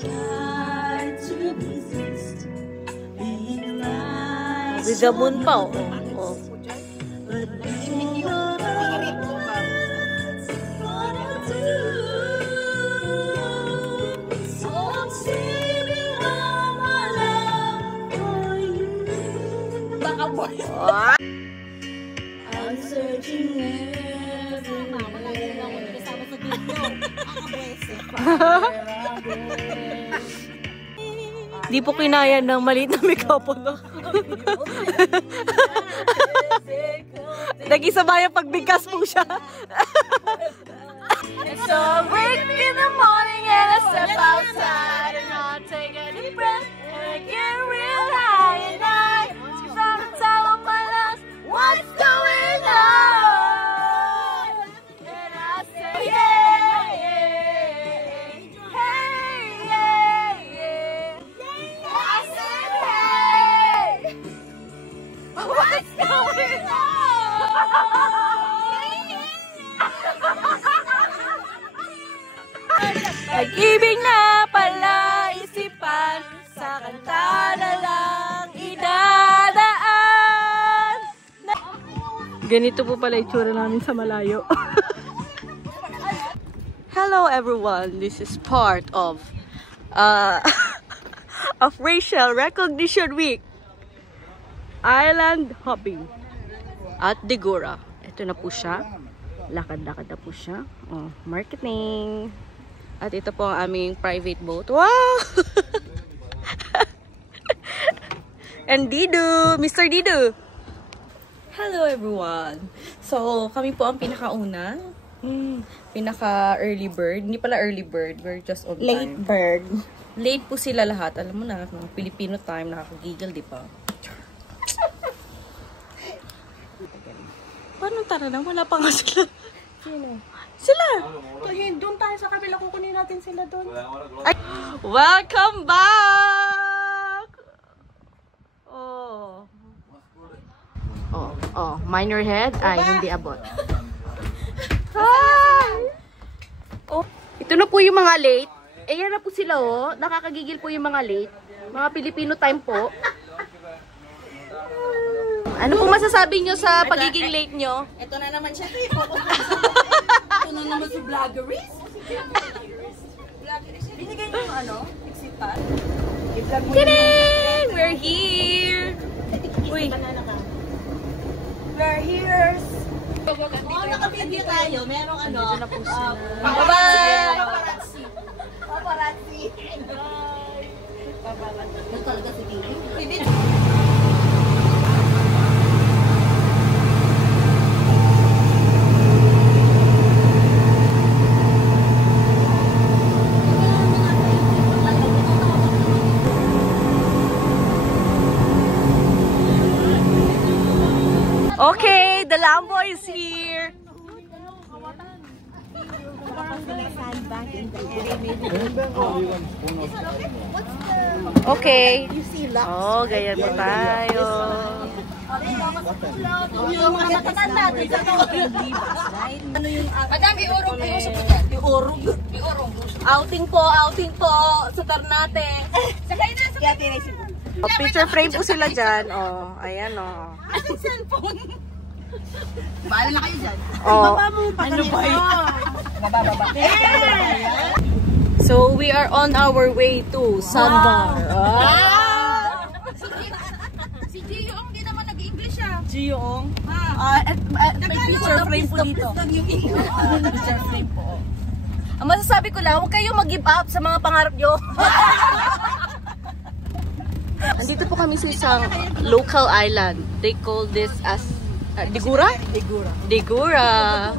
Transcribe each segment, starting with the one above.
With the moon pa, oh. I'm searching Di po kinaya ng maliit na microphone. Nag-isabay ang pagbigkas po siya. So I wake in the morning and I step outside and I take a deep breath and I get real high and I start to tell of my lungs what's going on. And I say, yeah, yeah, hey, yeah, yeah. I said, hey, what's going on? Nag-ibig na pala isipan, sa kanta na lang idadaan. Ganito po pala itsura namin sa malayo. Hello everyone, this is part of Rachel Recognition Week. Island hopping at Digora. Ito na po siya. Lakad-lakad na po siya. Oh, marketing. At ito po ang aming private boat. Wow! And Dido! Mr. Dido! Hello everyone! So, kami po ang pinakauna. Pinaka-early bird. Hindi pala early bird. We're just on time. Late bird. Late po sila lahat. Alam mo na, mga Filipino time, nakakagigil, di ba? Paano tara na? Wala pa nga sila. Sino? Sila! Doon tayo sa kabila, kukunin natin sila doon. Welcome back! Oh. Oh, mind your head. Ay, hindi abot. Hi! Oh, ito na po yung mga late. Ayan na po sila, oh. Nakakagigil po yung mga late. Mga Filipino time po. Ano po masasabi nyo sa pagiging late nyo? Ito na naman siya. Ito na naman si Vloggeries. Binigay niyo yung ano? Exitan? Kidding! We're here! Uy! We're here! Oo, naka-video tayo. Merong ano? Bye-bye! Paparazzi. Paparazzi. Yan talaga si Dili. Okay, the Lambo is here. Okay. Oh, ganyan po tayo. Yung mga matatanda doon sa ano yung... Madam, iurong po yung sabi dyan. Iurong. Outing po sa Ternate. Sakay na, sakay na. Picture frame po sila dyan. Oh, ayan oh. Anong cellphone? Bahala na kayo dyan. Oh. Ano ba yun? Baba. So, we are on our way to Sandbar. Si Gio, hindi naman nag-English ah. Gio. May picture frame po dito. Picture frame po. Ang masasabi ko lang, huwag kayong mag-give up sa mga pangarap nyo. Andito po kami sa isang local island. They call this as Digura? Digura.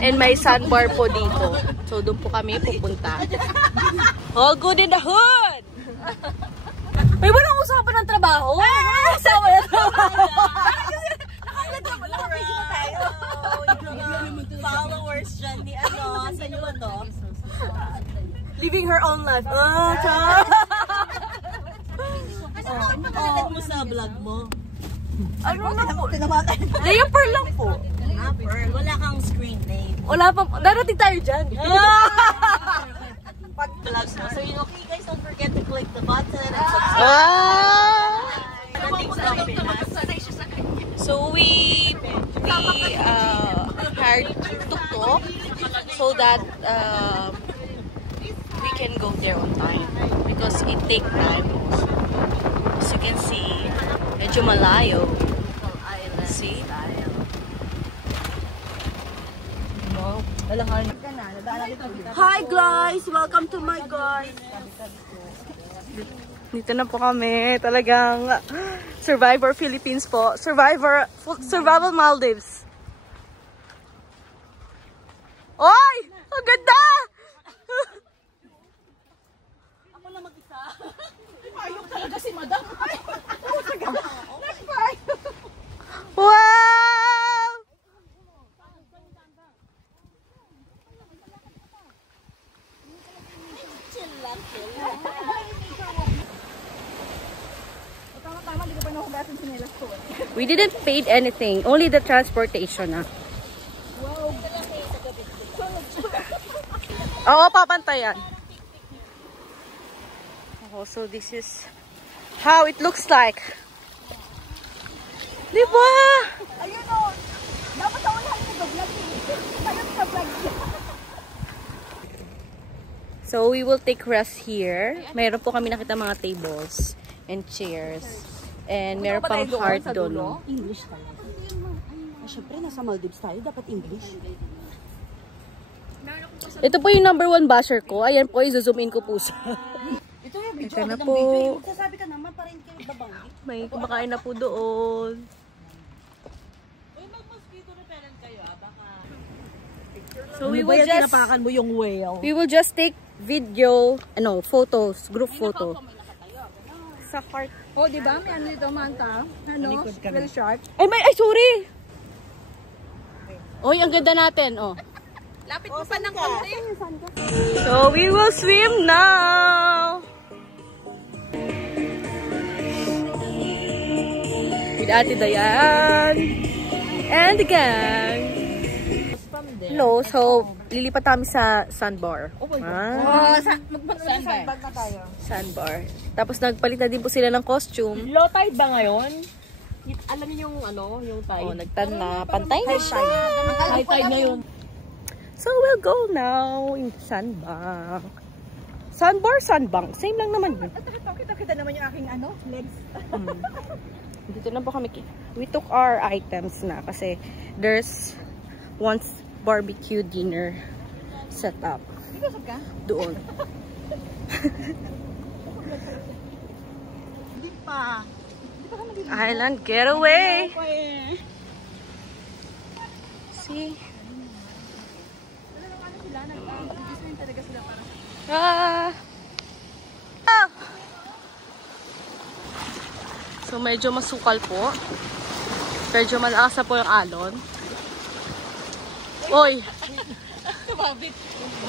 And may sandbar po dito. So doon po kami pupunta. All good in the hood! May walang usapan ng trabaho. Usapan ng trabaho. Followers dyan ni ano, sa inyo ba to? Living her own life. Ano pangalan mo sa vlog mo? Ano lang po? Lea Pearl lang po. Pearl. Wala kang screen name. Wala pa. Darating tayo dyan. Pag vlogs mo. So yun, okay guys, so there on time because it take time also. As you can see, medyo malayo. See? Hi guys! Welcome to my guys! Dito na po kami. Talagang Survivor Philippines po. Survival Maldives. Oy! Ang ganda! Ako na mag-isa. Ayok talaga si madam. Wow! Chill lang. We didn't pay anything, only the transportation. Wow. Oo, papantayan. Oh, so this is how it looks like. Diba? Ayun o. Dapat sa unahan yung vlog. Ayun sa vlog. So we will take rest here. Mayroon po kami nakita mga tables and chairs. And meron pang heart doon. English tayo. Siyempre, nasa Maldives tayo. Dapat English. Ito po yung #1 basher ko. Ayan po, i-zoom in ko po siya. Ito yung video. Ito na po. Sasabi ka naman, parang kayo babanggit. May kumakain na po doon. So we will just tinapakan mo yung whale. We will just take video, photos, group photo. Sa heart. Oh, di ba? May ano dito, Manta? Ano? Very sharp. Ay, sorry. Oy, ang ganda natin, oh. Lapit mo pa ng konti. So we will swim now. With Ate Dayan and the gang. Hello, so lilipat kami sa sandbar. Oh my God. Sandbar na tayo. Sandbar. Tapos nagpalit na din po sila ng costume. Low tide ba ngayon? Alam niyo yung yung tide? Oh, nagtan na. Pantay na siya. High tide ngayon. So we'll go now in sandbank. Sandbar, sandbank. Same lang naman yun. Kita naman yung aking legs. Dito na po kami. We took our items na kasi there's once barbecue dinner set up. Doon. Hindi pa. Island getaway. See? So medyo masukal po. Medyo malakas na po yung alon. Oy!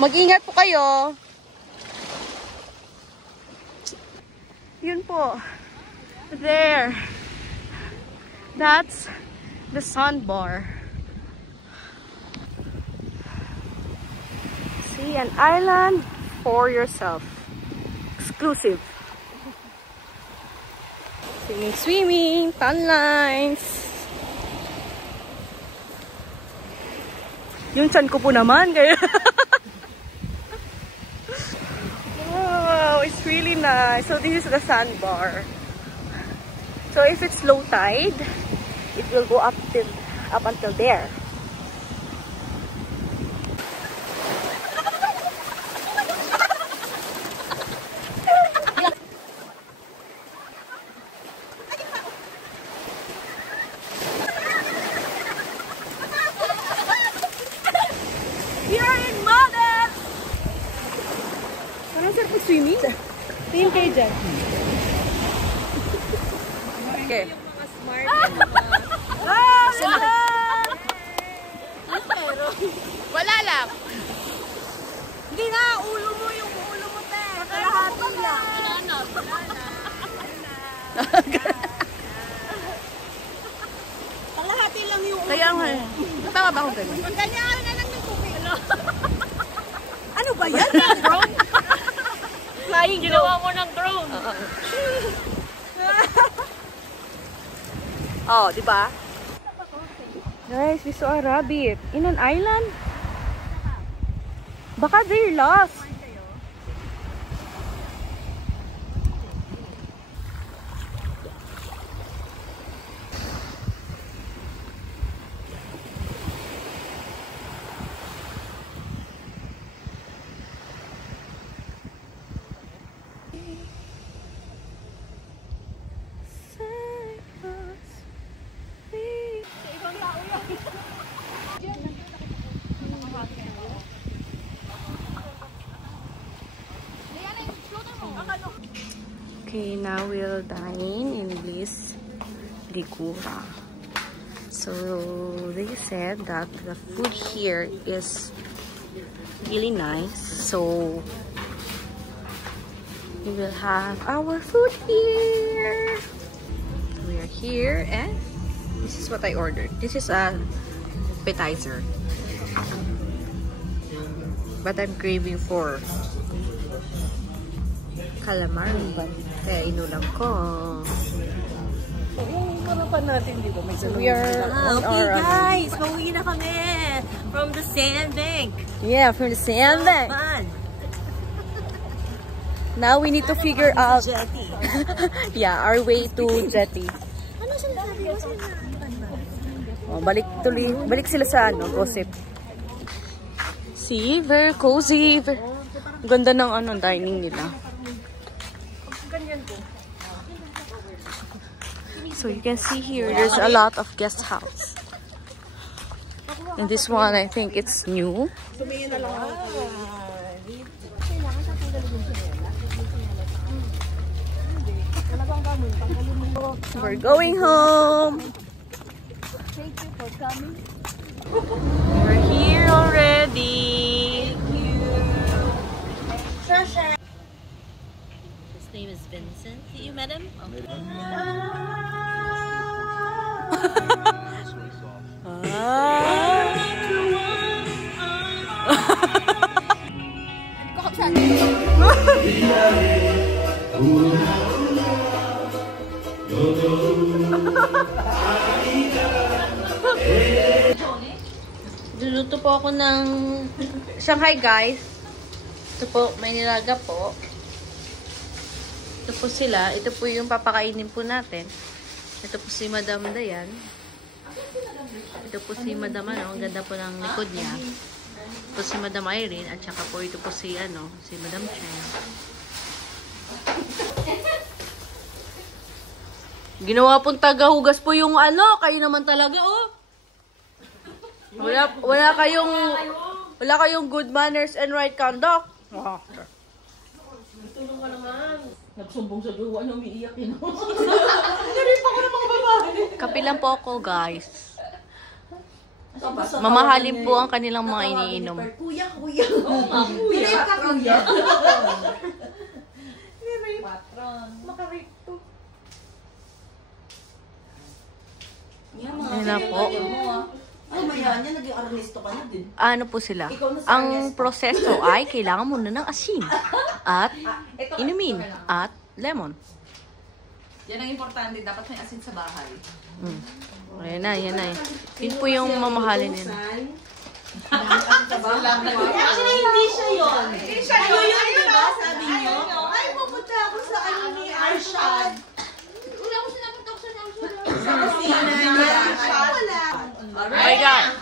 Mag-ingat po kayo. Yun po. There. That's the sandbar. See, an island for yourself. Exclusive. Swimming, tan lines. Yung chan ko po naman, kaya wow, it's really nice. So this is the sandbar. So if it's low tide, it will go up until there. Swimming? Tingin kayo dyan. Okay. Yung mga smart. Wala lang. Hindi na, ulo mo yung ulo mo, te. Kalahati lang. Kalahati lang yung ulo. Kaya nga. Tama ba akong ganyan? Ganyan na lang yung tubig. Ano ba yan? Drone? Flying ginawa mo ng drone. Oh, di ba? Guys, we saw a rabbit in an island. Baka they're lost. Okay, now we'll dine in this Digura. So they said that the food here is really nice. So we will have our food here. We are here and this is what I ordered. This is a appetizer. But I'm craving for calamari. Kaya inulam ko. So we are on Okay our guys, pauwi na kami from the sandbank. yeah, from the sandbank. Fun. Now we need to figure out Jetty. yeah, our way to Jetty. Ano sinasabi mo sila? Oh, balik sila sa gossip. See, very cozy. Ganda ng dining nila. So you can see here, there's a lot of guest house. And this one, I think it's new. We're going home. Thank you for coming. We're here already. His name is Vincent. You met him? Luluto po ako ng Shanghai, guys. Ito po, may nilaga po. Ito po sila. Ito po yung papakainin po natin. Ito po si Madam Dayan. Ito po si Madam Ang ganda po ng likod niya. Ito po si Madam Irene. At saka po ito po si si Madam Chen. Ginawa pong tagahugas po yung kayo naman talaga, oh. Wala kayong good manners and right conduct. Oh. Tulong ka naman. Nagsumbong sa duwa na umiiyak yun. Kape lang po ako, guys. Mamahalin po ang kanilang mga iniinom. Kuya. Kuya ka, kuya. Patron. Makarip to. Ayun na po. Ay, maya niya, naging arnisto ka na din. Ano po sila? Ang proseso ay kailangan muna ng asin at inumin at lemon. Yan ang importante. Dapat may asin sa bahay. Ayan na. Yun po yung mamahalin nila. Actually, hindi siya yun. Ano yun, diba? Sabi niyo? Ay, pupunta ako sa ni Arshad. Wala ko sinapunta ko sa Oh my God!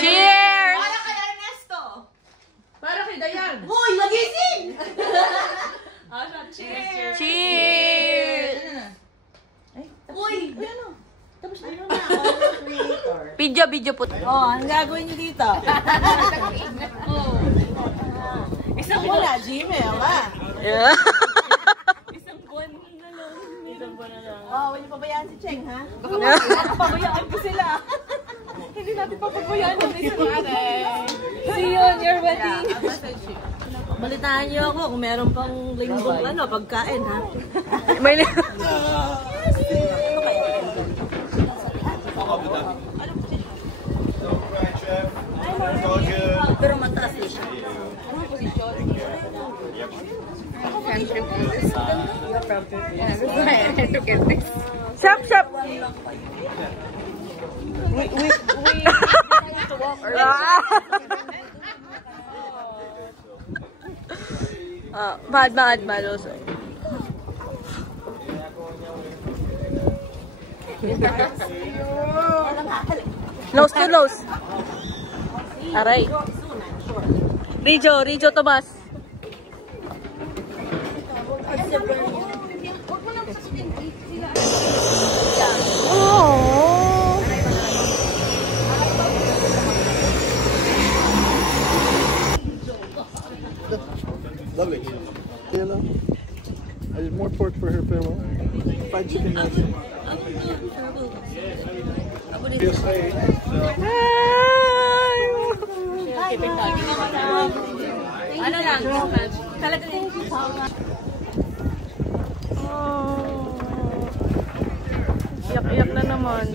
Cheers! Para kay Ernesto. Para kay Dayan. Hoy, magising! Cheers! Cheers! Uy! Video po. Oh, ang gagawin niyo dito? Isang wala, Jimmy, ama. Yeah. Oh, huwag niyo pabayaan si Cheng, ha? Pabayaan ko sila. Hindi natin papabayaan yung isa natin. See you on your wedding. Balitaan niyo ako kung meron pang linggong pagkain, ha? May Pero mataas na siya. Shop! We need to walk around. Bad also. Nose to nose. Aray. Rijo Tomas. Oh. Lovely. Hello. I did more pork for her farewell. Fried chicken nuggets. Ano lang? Talaga din. Iyak-iyak na naman.